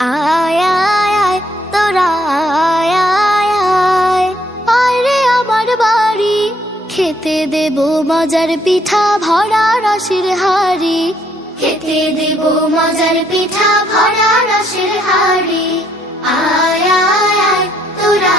আয় আয় আয়, তোরা আমার বাড়ি, খেতে দেব মজার পিঠা ভরা রসের হাড়ি। খেতে দেব মজার পিঠা ভরা রসের হাড়ি। আয় আয় আয়, তোরা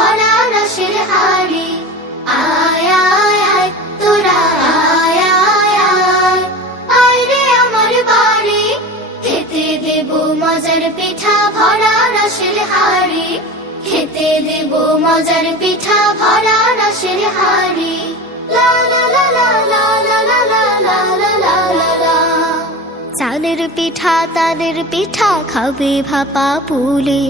ভরা খেতে দেব পিঠা ভরা খেতে দেব পিঠা লা পিঠা পিঠা খাবে ভাপা পুলে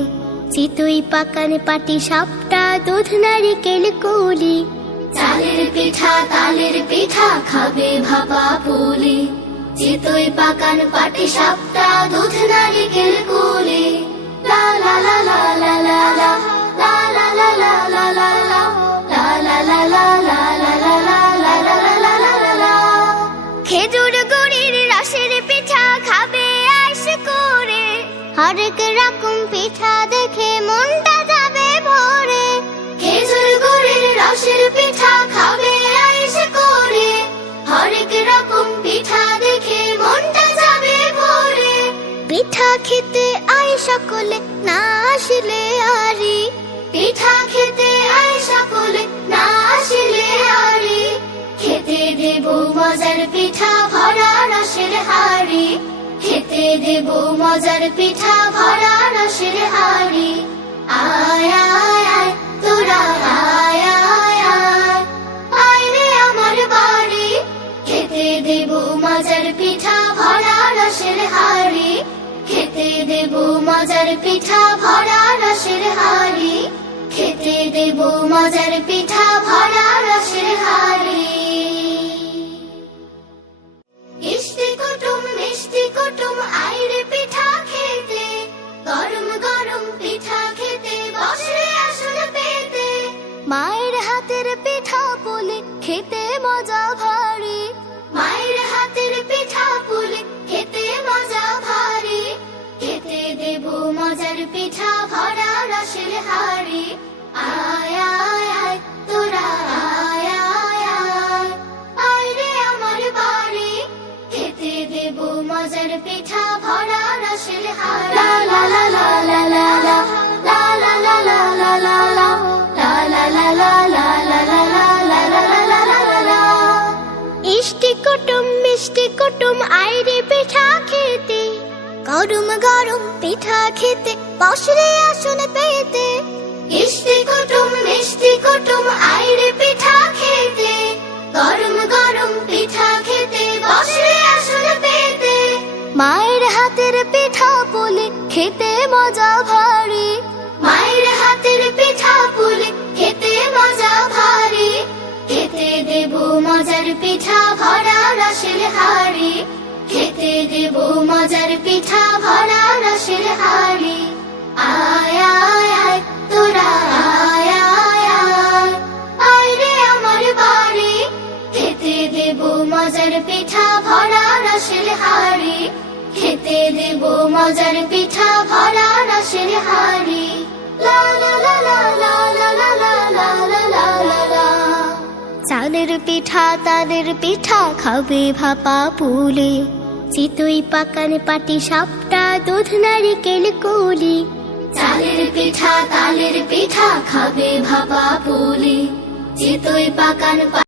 চিতই পাকানে পাটি সাপটা দুধ নারিকেল কুলি চালের পিঠা তালের পিঠা খাবে ভাপা পুলি চিতই পাকান পাটি সাপটা দুধ নারিকেল কুলি লা লা লা লা লা লা লা লা লা লা লা লা লা লা লা লা মজার পিঠা ভরা রসের হাড়ি। খেতে দেব মজার পিঠা ভরা রসের হাড়ি। আয় তোরা আয় আয় আমার বাড়ি। খেতে দেব মজার পিঠা ভরা রসের হাড়ি। খেতে দেব মজার পিঠা ভরা রসের হাড়ি। খেতে দেব মজার পিঠা মজা ভারী মায়ের হাতের পিঠা পুলি খেতে মজা ভারী খেতে দেব মজার পিঠা ভরা রসের হাড়ি আয় আয় আয় তোরা আয় আয় আয় আয় রে আমার বাড়ি খেতে দেব মজার পিঠা ভরা রসের হাড়ি লা লা লা লা লা লা লা লা লা লা লা লা লা লা গরম গরম পিঠা খেতে, বসরে আসন পেতে। ইষ্টি কুটুম, মিষ্টি কুটুম, আইরে পিঠা খেতে। গরম গরম পিঠা খেতে, বসরে আসন পেতে। মায়ের হাতের পিঠা পুলি, খেতে মজা ভারী। মায়ের হাতের পিঠা পুলি, খেতে মজা ভারী। খেতে দেব মজার পিঠা, ভরা রসের হাড়ি। দেব মজার পিঠা ভরা রসের হাড়ি আয় আয় আয় তোরা আমার বাড়ি খেতে দেব মজার পিঠা ভরা রসের হাড়ি খেতে দেব মজার পিঠা ভরা রসের হাড়ি লা লা লা লা লা লা পিঠা তাদের পিঠা খাবে ভাপা পুলে চিতই পাকান পাটি, সাপটা দুধ নারিকেল কুলি চালের পিঠা, তালের পিঠা খাবে ভাপা পুলি। চিতই পাকান